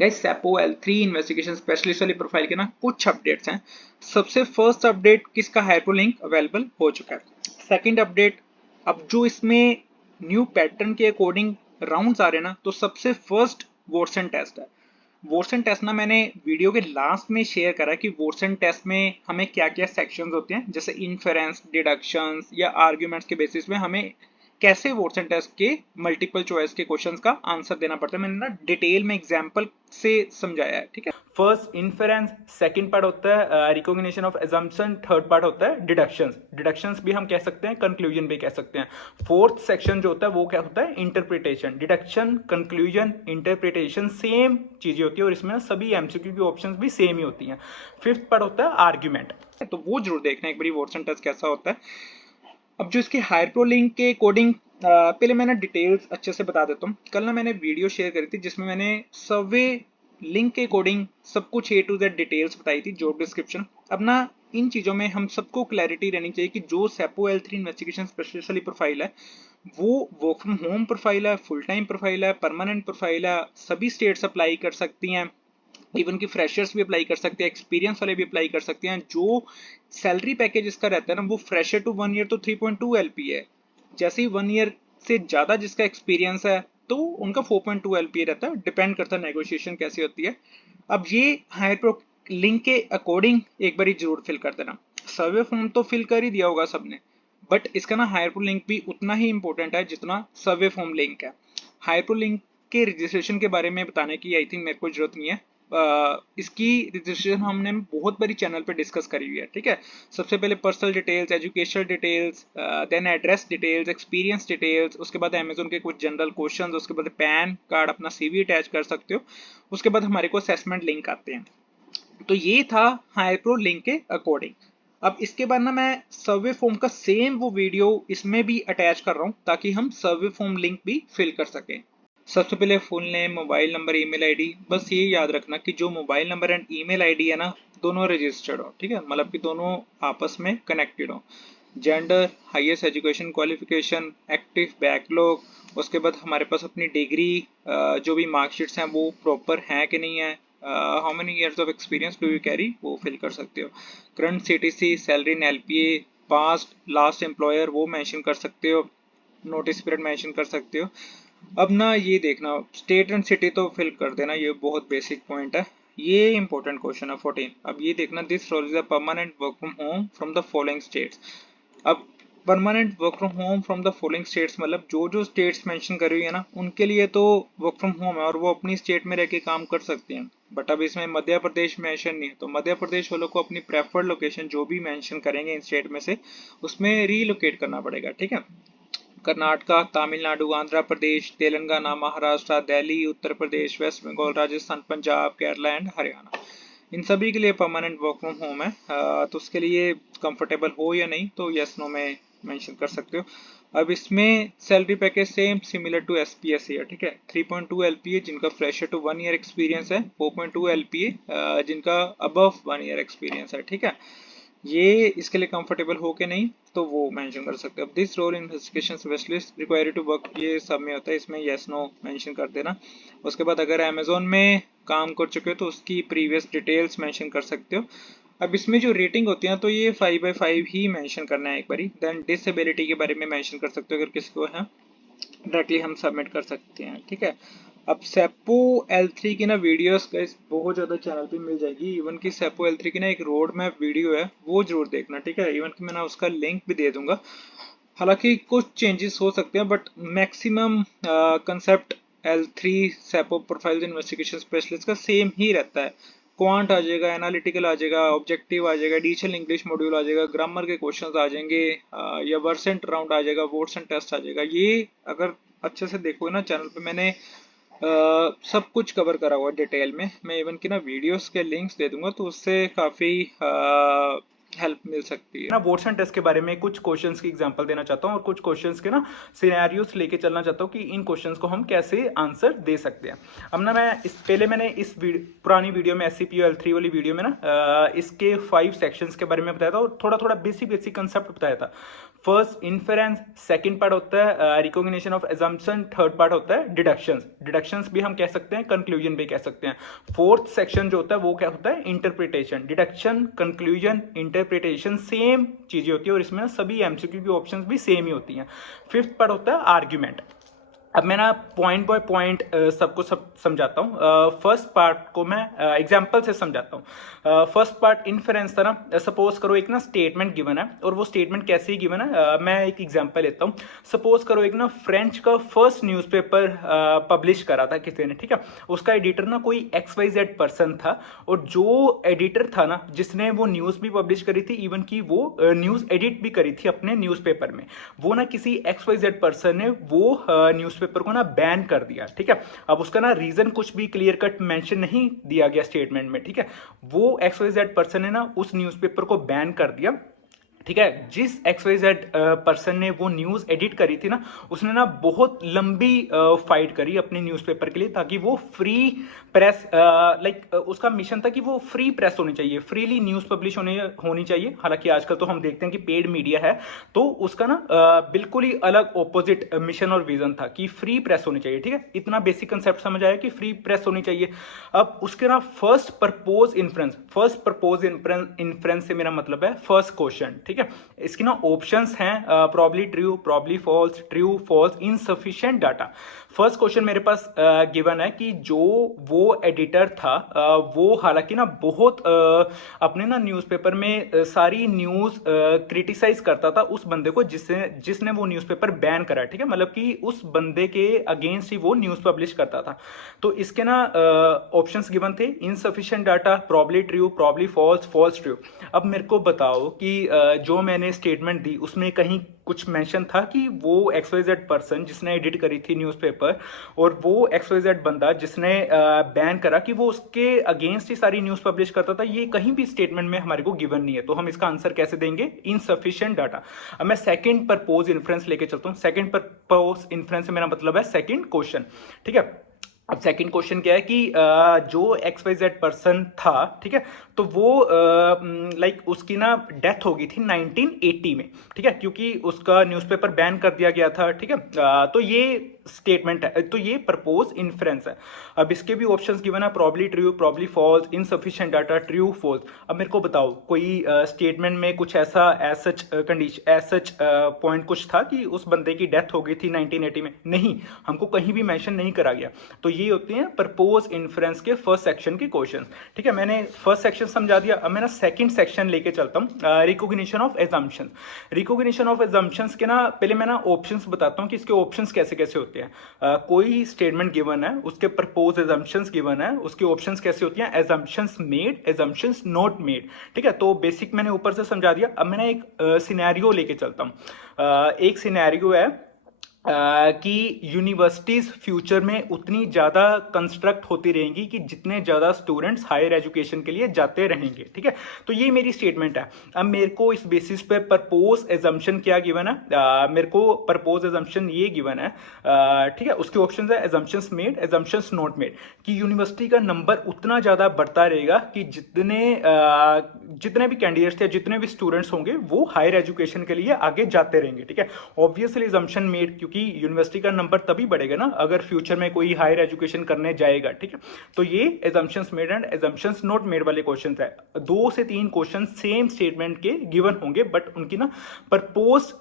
Guys सेपो L3 investigation specialist वाली profile के ना कुछ अपडेट्स हैं। सबसे फर्स्ट अपडेट किसका हाइपरलिंक अवेलेबल हो चुका है। सेकंड अपडेट, अब जो इसमें न्यू पैटर्न के अकॉर्डिंग राउंड्स आ रहे हैं ना, तो सबसे फर्स्ट वॉटसन टेस्ट है। वॉटसन टेस्ट ना मैंने वीडियो के लास्ट में शेयर करा कि वॉटसन टेस्ट में हमें क्या क्या सेक्शंस होते हैं, जैसे इन्फेरेंस, डिडक्शंस या आर्ग्यूमेंट्स के बेसिस में हमें कैसे वॉटसन टेस्ट के मल्टीपल चॉइस के क्वेश्चंस का आंसर देना पड़ता है। मैंने ना डिटेल में एग्जांपल से समझाया है, ठीक है। फर्स्ट इन्फेरेंस, सेकंड पार्ट होता है recognition of assumption, third part होता है डिडक्शंस। डिडक्शंस भी हम कह सकते हैं, कंक्लूजन भी कह सकते हैं। फोर्थ सेक्शन जो होता है वो क्या होता है, interpretation. Deduction, conclusion, interpretation same चीजें होती है और इसमें सभी एमसीक्यू की ऑप्शंस भी सेम ही होती हैं। फिफ्थ पार्ट होता है आर्ग्यूमेंट, तो वो जरूर देखना एक बार वॉटसन टेस्ट कैसा होता है। अब जो इसके हाइपरलिंक लिंक के कोडिंग, पहले मैं ना डिटेल्स अच्छे से बता देता हूँ। कल ना मैंने वीडियो शेयर करी थी जिसमें मैंने सर्वे लिंक के कोडिंग सब कुछ A to Z डिटेल्स बताई थी, जॉब डिस्क्रिप्शन। अब ना इन चीज़ों में हम सबको क्लैरिटी रहनी चाहिए कि जो सेपो L3 इन्वेस्टिगेशन स्पेशलिस्ट वाली प्रोफाइल है वो वर्क फ्रॉम होम प्रोफाइल है, फुल टाइम प्रोफाइल है, परमानेंट प्रोफाइल है, सभी स्टेट्स अप्लाई कर सकती हैं। इवन कि फ्रेशर्स भी अप्लाई कर सकते हैं, एक्सपीरियंस वाले भी अप्लाई कर सकते हैं। जो सैलरी पैकेज इसका रहता है ना वो फ्रेशर टू 1 ईयर तो 3.2 LP है। जैसे ही 1 ईयर से ज़्यादा जिसका एक्सपीरियंस है तो उनका 4.2 LP रहता है। डिपेंड करता है नेगोशिएशन कैसी होती है। अब ये हायर प्रो लिंक के अकॉर्डिंग एक बार जरूर फिल कर देना। सर्वे फॉर्म तो फिल कर ही दिया होगा सबने, बट इसका ना हायर प्रो लिंक भी उतना ही इंपॉर्टेंट है जितना सर्वे फॉर्म लिंक है। हायर प्रो लिंक के रजिस्ट्रेशन के बारे में बताने की आई थिंक मेरे को जरूरत नहीं है। इसकी रजिस्ट्रेशन हमने बहुत बड़ी चैनल पे डिस्कस करी हुई है, ठीक है। सबसे पहले personal details, educational details, then address details, experience details, उसके बाद अमेजोन के कुछ जनरल क्वेश्चंस, उसके बाद पैन कार्ड, अपना CV अटैच कर सकते हो। उसके बाद हमारे को असेसमेंट लिंक आते हैं। तो ये था हाइप्रो लिंक के अकॉर्डिंग। अब इसके बाद ना मैं सर्वे फॉर्म का सेम वो वीडियो इसमें भी अटैच कर रहा हूँ ताकि हम सर्वे फॉर्म लिंक भी फिल कर सकें। सबसे पहले full name, mobile number, email ID. बस ये याद रखना कि जो mobile number and email ID है ना, दोनों रजिस्टर्ड हो, ठीक है, मतलब कि दोनों आपस में कनेक्टेड हो। Gender, highest education qualification, active backlog, उसके बाद हमारे पास अपनी डिग्री, जो भी मार्कशीट्स हैं वो प्रॉपर हैं कि नहीं है, how many years of experience do you carry, वो फिल कर सकते हो। Current CTC, salary in LPA, past last employer वो मेंशन कर सकते हो, नोटिस पीरियड मेंशन कर सकते हो। अब ना ये देखना, स्टेट एंड सिटी तो फिल कर देना, ये बहुत बेसिक पॉइंट है। ये इंपॉर्टेंट क्वेश्चन है 14। अब ये देखना, this role is a permanent work from home from the following states. अब permanent work from home from the following states मतलब जो जो स्टेट्स मेंशन करी हुई है ना उनके लिए तो वर्क फ्रॉम होम है और वो अपनी स्टेट में रह के काम कर सकते हैं। बट अब इसमें मध्य प्रदेश मेंशन नहीं है, तो मध्य प्रदेश वालों को अपनी प्रेफर्ड लोकेशन जो भी मेंशन करेंगे इन स्टेट में से उसमें रीलोकेट करना पड़ेगा, ठीक है। कर्नाटका, तमिलनाडु, आंध्र प्रदेश, तेलंगाना, महाराष्ट्र, दिल्ली, उत्तर प्रदेश, वेस्ट बंगाल, राजस्थान, पंजाब, केरला एंड हरियाणा, इन सभी के लिए परमानेंट वर्क फ्रॉम होम है। तो उसके लिए कंफर्टेबल हो या नहीं तो यस नो में मेंशन कर सकते हो। अब इसमें salary package same similar to SPS है, ठीक है। 3.2 LPA जिनका फ्रेशर टू 1 ईयर एक्सपीरियंस है, 4.2 LPA जिनका अबव 1 ईयर एक्सपीरियंस है, ठीक है। ये इसके लिए कंफर्टेबल हो के नहीं तो वो मेंशन कर सकते हो। अब this role investigation specialist require to work, ये सब में होता है, इसमें यस नो मेंशन कर देना। उसके बाद अगर अमेजोन में काम कर चुके हो तो उसकी प्रीवियस डिटेल्स मेंशन कर सकते हो। अब इसमें जो रेटिंग होती है तो ये 5/5 ही मेंशन करना है एक बारी। देन डिसेबिलिटी के बारे में मेंशन कर सकते हो अगर किसी को है, डायरेक्टली हम सबमिट कर सकते हैं, ठीक है। अब सेपो L3 की ना वीडियोस बहुत ज़्यादा चैनल पे मिल जाएगी। इवन कि सेपो L3 की ना एक रोड मैप वीडियो है वो जरूर देखना, ठीक है। इवन कि मैं ना उसका लिंक भी दे दूंगा। हालांकि कुछ चेंजेस हो सकते हैं बट मैक्सिमम कंसेप्ट L3 सेपो प्रोफाइल इन्वेस्टिगेशन स्पेशलिस्ट का सेम ही रहता है। क्वांट आ जाएगा, एनालिटिकल आ जाएगा, ऑब्जेक्टिव आ जाएगा, एडिशनल इंग्लिश मॉड्यूल आ जाएगा, ग्रामर के क्वेश्चंस आ जाएंगे, या वर्सेंट राउंड आ जाएगा, वोट्स टेस्ट आ जाएगा। ये अगर अच्छे से देखोगे ना चैनल पे मैंने सब कुछ कवर करा हुआ डिटेल में। मैं इवन की ना वीडियोस के लिंक्स दे दूंगा तो उससे काफ़ी हेल्प मिल सकती है ना। वोट्स एंड टेस्ट के बारे में कुछ क्वेश्चंस की एग्जांपल देना चाहता हूँ और कुछ क्वेश्चंस के ना सिनेरियोस लेके चलना चाहता हूँ कि इन क्वेश्चंस को हम कैसे आंसर दे सकते हैं। अब ना मैंने इस पुरानी वीडियो में SCPO L3 वाली वीडियो में ना इसके 5 सेक्शंस के बारे में बताया था और थोड़ा थोड़ा बेसिक कंसेप्ट बताया था। फर्स्ट इन्फेरेंस, सेकंड पार्ट होता है recognition of assumption, third part होता है डिडक्शंस। डिडक्शंस भी हम कह सकते हैं, कंक्लूजन भी कह सकते हैं। फोर्थ सेक्शन जो होता है वो क्या होता है, interpretation. Deduction, conclusion, interpretation same चीजें होती है और इसमें सभी एमसीक्यू की ऑप्शंस भी सेम ही होती हैं। फिफ्थ पार्ट होता है आर्ग्यूमेंट। अब मैं ना पॉइंट बाय पॉइंट सबको समझाता हूँ। फर्स्ट पार्ट को मैं एग्जांपल से समझाता हूँ। फर्स्ट पार्ट इन्फेरेंस था ना, सपोज करो एक ना स्टेटमेंट गिवन है और वो स्टेटमेंट कैसे ही गिवन है, मैं एक एग्जांपल लेता हूँ। सपोज करो एक ना फ्रेंच का फर्स्ट न्यूज़पेपर पब्लिश करा था किसी ने, ठीक है। उसका एडिटर ना कोई XYZ पर्सन था और जो एडिटर था ना जिसने वो न्यूज़ भी पब्लिश करी थी, इवन की वो न्यूज़ एडिट भी करी थी अपने न्यूज़पेपर में, वो ना किसी XYZ पर्सन ने वो न्यूज़पेपर को ना बैन कर दिया, ठीक है। अब उसका ना रीजन कुछ भी क्लियर कट मेंशन नहीं दिया गया स्टेटमेंट में, ठीक है। वो XYZ पर्सन ने ना उस न्यूज़पेपर को बैन कर दिया, ठीक है। जिस XYZ पर्सन ने वो न्यूज़ एडिट करी थी ना, उसने ना बहुत लंबी फाइट करी अपने न्यूज़पेपर के लिए ताकि वो फ्री प्रेस, लाइक उसका मिशन था कि वो फ्री प्रेस होनी चाहिए, फ्रीली न्यूज़ पब्लिश होनी चाहिए। हालांकि आजकल तो हम देखते हैं कि पेड मीडिया है, तो उसका ना बिल्कुल ही अलग ऑपोजिट मिशन और विजन था कि फ्री प्रेस होनी चाहिए, ठीक है। इतना बेसिक कंसेप्ट समझ आया कि फ्री प्रेस होनी चाहिए। अब उसके ना फर्स्ट प्रपोज इन्फ्रेंस से मेरा मतलब है फर्स्ट क्वेश्चन, ठीक है। इसकी ना ऑप्शंस हैं probably true, probably false, true false, insufficient data. First question मेरे पास गिवन है कि जो वो एडिटर था वो हालांकि ना बहुत अपने ना न्यूज़पेपर में सारी न्यूज़ क्रिटिसाइज करता था उस बंदे को जिसने वो न्यूज़पेपर बैन करा, ठीक है। मतलब कि उस बंदे के अगेंस्ट ही वो न्यूज़ पब्लिश करता था। तो इसके ना ऑप्शंस गिवन थे, insufficient data, probably true, probably false, false true. अब मेरे को बताओ कि जो मैंने स्टेटमेंट दी उसमें कहीं कुछ मेंशन था कि वो XYZ पर्सन जिसने एडिट करी थी न्यूज़पेपर और वो XYZ बंदा जिसने बैन करा कि वो उसके अगेंस्ट ही सारी न्यूज़ पब्लिश करता था, ये कहीं भी स्टेटमेंट में हमारे को गिवन नहीं है। तो हम इसका आंसर कैसे देंगे, इनसफिशिएंट डाटा। अब मैं सेकंड परपोज इन्फ्रेंस लेके चलता हूँ। सेकंड परपोज इन्फ्रेंस से मेरा मतलब है सेकंड क्वेश्चन, ठीक है। अब सेकंड क्वेश्चन क्या है कि जो XYZ पर्सन था, ठीक है, तो वो लाइक उसकी ना डेथ हो गई थी 1980 में, ठीक है, क्योंकि उसका न्यूज़पेपर बैन कर दिया गया था, ठीक है। तो ये स्टेटमेंट है, तो ये प्रपोज इन्फ्रेंस है। अब इसके भी ऑप्शंस गिवन है, probably true, probably false, insufficient data, true false. अब मेरे को बताओ कोई स्टेटमेंट में कुछ ऐसा एज सच पॉइंट कुछ था कि उस बंदे की डेथ हो गई थी 1980 में? नहीं, हमको कहीं भी मेंशन नहीं करा गया। तो ये होते हैं प्रपोज इन्फ्रेंस के फर्स्ट सेक्शन के क्वेश्चन, ठीक है। मैंने फर्स्ट सेक्शन समझा दिया। अब मैं ना सेकंड सेक्शन लेके चलता हूँ, recognition of assumption. Recognition of assumptions के ना पहले मैं ना ऑप्शंस बताता हूँ कि इसके ऑप्शंस कैसे कैसे होते हैं। कोई स्टेटमेंट गिवन है, उसके प्रपोज एजम्पशंस गिवन है, उसके ऑप्शंस कैसे होती हैं, assumptions made, assumptions not made, ठीक है। तो बेसिक मैंने ऊपर से समझा दिया। अब मैं ना एक सिनेरियो लेके चलता हूँ। एक सिनेरियो है कि यूनिवर्सिटीज़ फ्यूचर में उतनी ज़्यादा कंस्ट्रक्ट होती रहेंगी कि जितने ज़्यादा स्टूडेंट्स हायर एजुकेशन के लिए जाते रहेंगे, ठीक है। तो ये मेरी स्टेटमेंट है। अब मेरे को इस बेसिस पे प्रपोज एजम्पशन क्या गिवन है, मेरे को प्रपोज एजम्पशन ये गिवन है, ठीक है। उसके ऑप्शन है assumptions made, assumptions not made, कि यूनिवर्सिटी का नंबर उतना ज़्यादा बढ़ता रहेगा कि जितने भी कैंडिडेट्स या जितने भी स्टूडेंट्स होंगे वो हायर एजुकेशन के लिए आगे जाते रहेंगे, ठीक है। ऑब्वियसली एजम्पशन मेड, क्योंकि यूनिवर्सिटी का नंबर तभी बढ़ेगा ना अगर फ्यूचर में कोई हायर एजुकेशन करने जाएगा, ठीक है। तो ये assumptions made and assumptions not made वाले क्वेश्चंस है। 2 से 3 क्वेश्चन सेम स्टेटमेंट के गिवन होंगे बट उनकी ना प्रपोज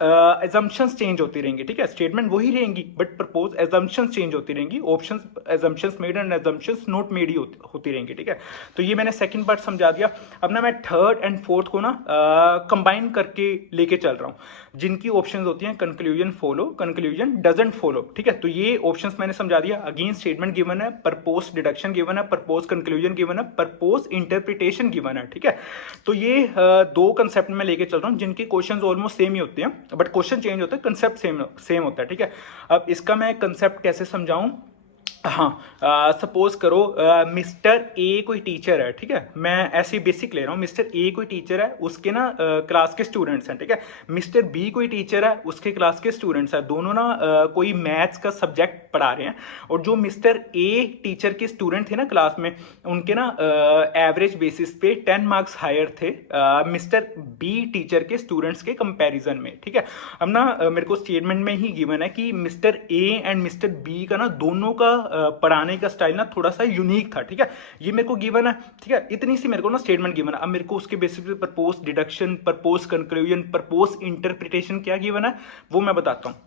एजम्पशंस चेंज होती रहेंगी, ठीक है। स्टेटमेंट वही रहेंगी बट प्रपोज एजम्पशंस चेंज होती रहेंगी। Options assumptions made and assumptions not made ही होती रहेंगी, ठीक है। तो ये मैंने सेकंड पार्ट समझा दिया। अब ना मैं थर्ड एंड फोर्थ को ना कंबाइन करके लेके चल रहा हूं, जिनकी ऑप्शंस होती हैं conclusion follow, conclusion doesn't follow, ठीक है। तो ये ऑप्शंस मैंने समझा दिया। अगेन स्टेटमेंट गिवन है, प्रपोज डिडक्शन गिवन है, प्रपोज कंक्लूजन गिवन है, प्रपोज इंटरप्रिटेशन गिवन है, ठीक है। तो ये 2 कंसेप्ट में लेके चल रहा हूं जिनके क्वेश्चंस ऑलमोस्ट सेम ही होते हैं बट क्वेश्चन चेंज होता है, कंसेप्ट सेम होता है, ठीक है। अब इसका मैं कंसेप्ट कैसे समझाऊं, हाँ, सपोज करो मिस्टर ए कोई टीचर है, ठीक है, मैं ऐसे बेसिक ले रहा हूँ। मिस्टर ए कोई टीचर है, उसके ना क्लास के स्टूडेंट्स हैं, ठीक है। मिस्टर बी कोई टीचर है, उसके क्लास के स्टूडेंट्स हैं, दोनों ना कोई मैथ्स का सब्जेक्ट पढ़ा रहे हैं। और जो मिस्टर ए टीचर के स्टूडेंट थे ना क्लास में, उनके ना एवरेज बेसिस पे 10 मार्क्स हायर थे मिस्टर बी टीचर के स्टूडेंट्स के कंपैरिजन में, ठीक है। अब ना मेरे को स्टेटमेंट में ही गिवन है कि mister A and mister B का ना दोनों का पढ़ाने का स्टाइल ना थोड़ा सा यूनिक था, ठीक है। ये मेरे को गिवन है, ठीक है। इतनी सी मेरे को ना स्टेटमेंट गिवन है। अब मेरे को उसके बेसिस पे propose deduction, propose conclusion, propose interpretation क्या गिवन है वो मैं बताता हूँ।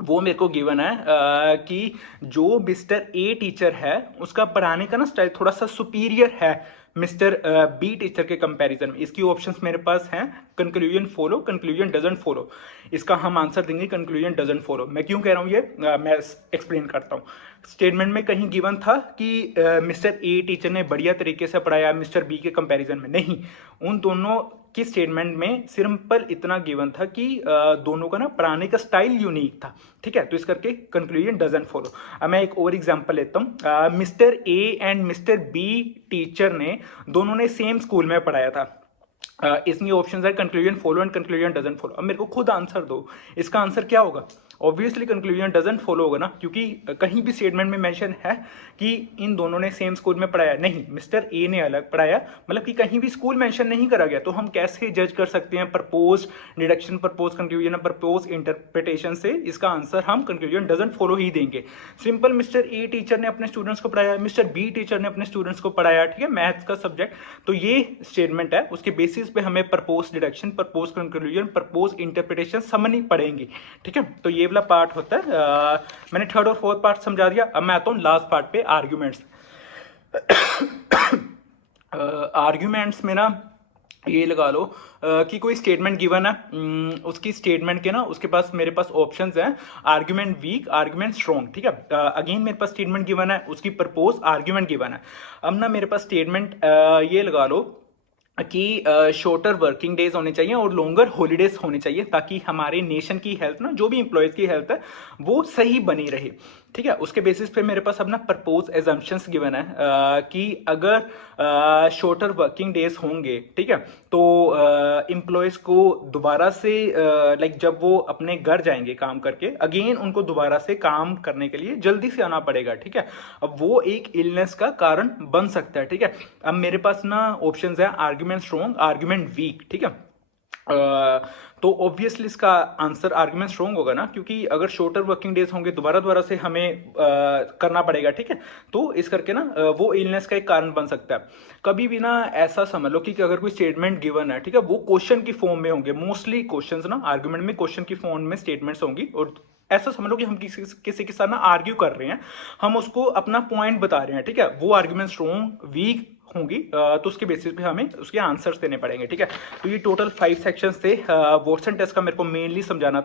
वो मेरे को गिवन है कि जो मिस्टर ए टीचर है उसका पढ़ाने का ना स्टाइल थोड़ा सा सुपीरियर है मिस्टर बी टीचर के कंपैरिजन में। इसकी ऑप्शंस मेरे पास हैं, conclusion follow, conclusion doesn't follow. इसका हम आंसर देंगे कंक्लूजन डजंट फॉलो। मैं क्यों कह रहा हूँ ये मैं एक्सप्लेन करता हूँ। स्टेटमेंट में कहीं गिवन था कि मिस्टर ए टीचर ने बढ़िया तरीके से पढ़ाया मिस्टर बी के कंपैरिजन में, नहीं। उन दोनों की स्टेटमेंट में सिंपल इतना गिवन था कि दोनों का ना पढ़ाने का स्टाइल यूनिक था, ठीक है। तो इस करके कंक्लूजन डजंट फॉलो। अब मैं एक और एग्जांपल लेता हूँ। Mister A and mister B teacher ने दोनों ने सेम स्कूल में पढ़ाया था। इसमें ऑप्शन है conclusion follow and conclusion doesn't follow. अब मेरे को खुद आंसर दो, इसका आंसर क्या होगा। ऑब्वियसली कंक्लूजन डजंट फॉलो होगा ना, क्योंकि कहीं भी स्टेटमेंट में मेंशन है कि इन दोनों ने सेम स्कूल में पढ़ाया, नहीं, मिस्टर ए ने अलग पढ़ाया, मतलब कि कहीं भी स्कूल मेंशन नहीं करा गया। तो हम कैसे जज कर सकते हैं propose deduction, propose conclusion, propose interpretation से। इसका आंसर हम कंक्लूजन डजंट फॉलो ही देंगे। सिंपल, मिस्टर ए टीचर ने अपने स्टूडेंट्स को पढ़ाया, मिस्टर बी टीचर ने अपने स्टूडेंट्स को पढ़ाया, ठीक है, मैथ्स का सब्जेक्ट। तो ये स्टेटमेंट है, उसके बेसिस पे हमें propose deduction, propose conclusion, propose interpretation समझनी पड़ेंगी, ठीक है। तो ये वाला पार्ट होता है। मैंने थर्ड और फोर्थ पार्ट समझा दिया। अब मैं आता हूँ लास्ट पार्ट पे, आर्ग्यूमेंट्स। आर्ग्यूमेंट्स में ना ये लगा लो कि कोई स्टेटमेंट गिवन है, उसकी स्टेटमेंट के ना उसके पास मेरे पास ऑप्शंस हैं, आर्ग्यूमेंट वीक, आर्ग्यूमेंट स्ट्रॉन्ग, ठीक है। अगेन मेरे पास स्टेटमेंट गिवन है, उसकी प्रपोज आर्ग्यूमेंट गिवन है। अब ना मेरे पास स्टेटमेंट ये लगा लो कि शॉर्टर वर्किंग डेज होने चाहिए और लॉन्गर हॉलीडेज होने चाहिए, ताकि हमारे नेशन की हेल्थ ना, जो भी इंप्लॉयज की हेल्थ है वो सही बनी रहे, ठीक है। उसके बेसिस पे मेरे पास अपना प्रपोज एजम्पशंस गिवन है कि अगर शॉर्टर वर्किंग डेज होंगे, ठीक है, तो एम्प्लॉयज को दोबारा से लाइक जब वो अपने घर जाएंगे काम करके, अगेन उनको दोबारा से काम करने के लिए जल्दी से आना पड़ेगा, ठीक है। अब वो एक इलनेस का कारण बन सकता है, ठीक है। अब मेरे पास ना ऑप्शंस है आर्ग्यूमेंट स्ट्रॉन्ग, आर्ग्यूमेंट वीक, ठीक है। तो ऑब्वियसली इसका आंसर आर्ग्यूमेंट स्ट्रॉन्ग होगा ना, क्योंकि अगर शॉर्टर वर्किंग डेज होंगे दोबारा दोबारा से हमें करना पड़ेगा, ठीक है। तो इस करके ना वो इलनेस का एक कारण बन सकता है। कभी भी ना ऐसा समझ लो कि अगर कोई स्टेटमेंट गिवन है, ठीक है, वो क्वेश्चन की फॉर्म में होंगे। मोस्टली क्वेश्चंस ना आर्ग्यूमेंट में क्वेश्चन की फॉर्म में स्टेटमेंट्स होंगी, और ऐसा समझ लो कि हम किसी के साथ ना आर्ग्यू कर रहे हैं, हम उसको अपना पॉइंट बता रहे हैं, ठीक है। वो आर्ग्यूमेंट स्ट्रॉन्ग वीक होंगी, तो उसके बेसिस पे हमें उसके आंसर्स देने पड़ेंगे, ठीक है। तो ये टोटल 5 सेक्शंस थे। वॉटसन टेस्ट का मेरे को मेनली समझाना